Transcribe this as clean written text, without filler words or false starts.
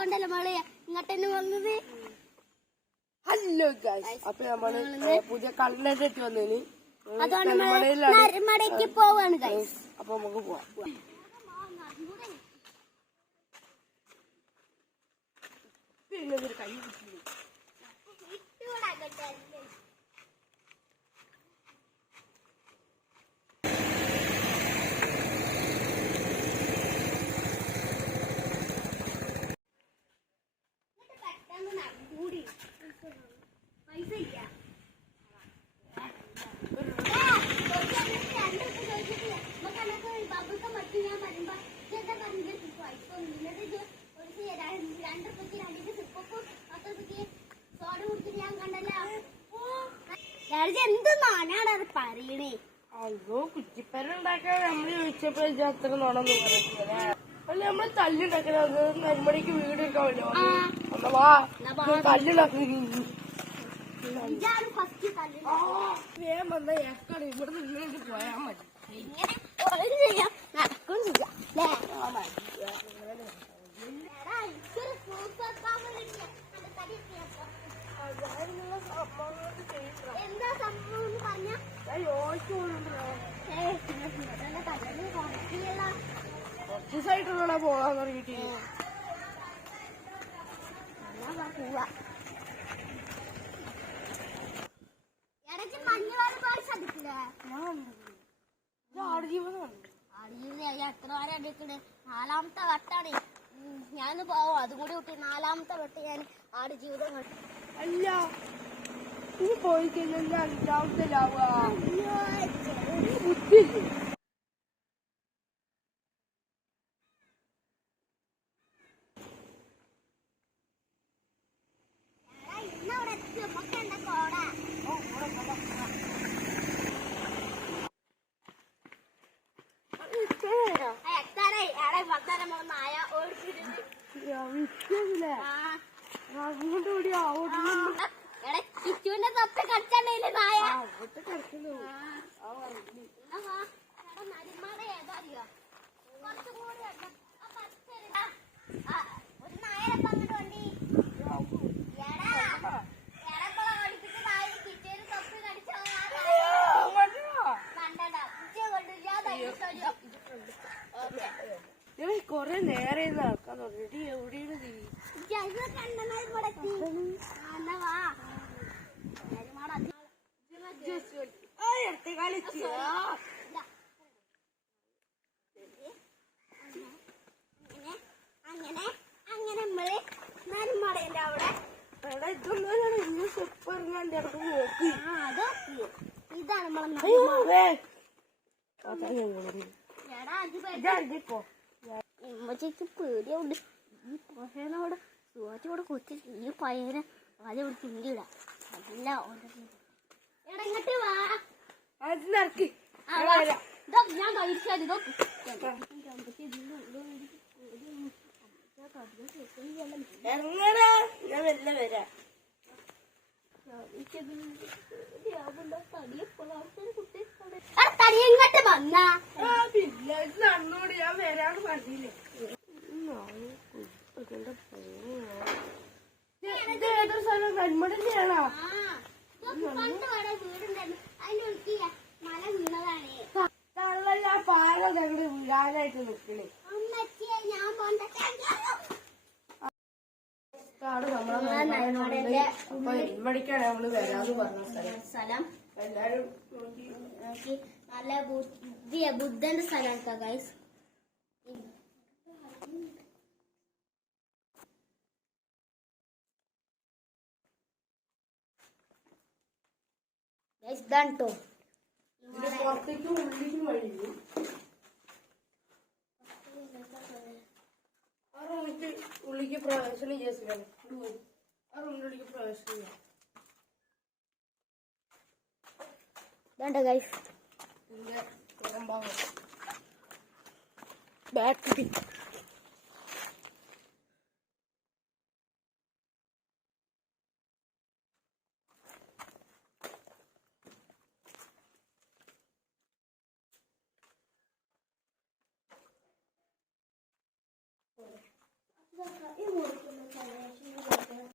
കൊണ്ടല്ലേ നമ്മള് ഇങ്ങോട്ടന്നെ വന്നത്. ഹലോ ഗൈസ്, അപ്പൊ നമ്മള് പുതിയ കണ്ണായിട്ട് വന്നതിന് അതുകൊണ്ട് നരിമടയ്ക്ക് പോവാണ് ഗൈസ്. അപ്പൊ നമുക്ക് പോവാം. കൈ പൈസ ഇല്ല. എന്ത് നാനാണ് പറയണേ? അതോ കുറ്റിപ്പരുണ്ടാക്കാൻ നമ്മള് ചോദിച്ചപ്പോ അത്ര നോണെന്ന് പറഞ്ഞില്ല. അല്ല നമ്മള് തല്ലുണ്ടാക്കണത് നരിമണിക്ക് വീട് എടുക്കാൻ വേണ്ടി വാ തല്ലുണ്ടാക്കുന്ന വേഗം വന്ന ഏക്കാണ് ഇവിടെ നിന്ന് പോയാൽ മതി. നടക്കും എന്താ സംഭവം എന്ന് പറഞ്ഞ കുറച്ച് ദിവസമായിട്ടുള്ള പോകാൻ തുടങ്ങിയിട്ട് എത്ര വാരം അടിക്കണ്? 4ാമത്തെ വട്ടാണ് ഞാന് പോവും. അതും കൂടി കൂട്ടി 4ാമത്തെ വട്ട് ഞാൻ ആടുജീവിതം കണ്ടു. അല്ല ഇത് പോയി കഴിഞ്ഞാൽ 5ാമത്തെ ബുദ്ധിയില്ലേ? ഇന്നവിടെ എത്തി നമുക്ക് എന്താ കോടാ കിച്ചുവിന്റെ തൊപ്പി കടിച്ചല്ലേ നായ. നരിമാട ഏതാ അറിയോ? കുറച്ചും കൂടി ഒരു നായരപ്പ അങ്ങോട്ട് വണ്ടി ഓടിപ്പിച്ച് നായ കിച്ചുവിന് തൊപ്പി കടിച്ചോ കൊറേ നേരെ നടക്കാൻ തുടങ്ങി. എവിടെയാണ് കളിച്ച് അങ്ങനെ അങ്ങനെ നമ്മള് നരിമടേന്റെ അവിടെ ഇതൊന്നും സൂപ്പറിന്റെ ഇടക്ക് നോക്കി. ഇതാണ് ഉമ്മച്ചക്ക് പേടിയുണ്ട്. ഈ പയ്യനോട് സുവാച്ചോടെ കൊത്തി ഈ പയ്യനെ ആദ്യം ഇവിടെ പിന്നിടാ. അല്ല ഇടങ്ങട്ട് വാ. ഞാൻ കഴിച്ചാൽ ഇതൊക്കെ ഞാൻ വല്ല വരാം. തടിയങ്ങട്ട് വന്ന പിന്നെ നടന്നോട് ഞാൻ വരാന്ന് പറഞ്ഞില്ലേ. ഏതൊരു സ്ഥലം നന്മടന്നെയാണോ? വീടുണ്ടായിരുന്നു. അതിനൊഴുക്കി മല വീണതാണ്. തള്ളല്ല പാല ഞങ്ങള് വീഴാനായിട്ട് നിക്കണേ. ഞാൻ പോണ്ട ഇവിടേക്കാണ് നമ്മള് വരാന്ന് പറഞ്ഞ സ്ഥലം. എല്ലാരും നല്ല ബുദ്ധന്റെ സ്ഥലമാണ് ഗൈസ്. ഇതാട്ടോ പുറത്തേക്ക് ഉള്ളിലേക്ക് വഴിഞ്ഞു. ആ റൂമിക്ക് ഉള്ളിക്ക് പ്രവേശനം ചെയ്യില്ല. ആ റൂമിനുള്ളിക്ക് പ്രവേശനം ചെയ്യാം. ഇതാണ്ടോ ഗൈസ് ഇതിന്റെ പുറം ഭാഗം ബാക്ക് ഈ മുറിക്കുന്ന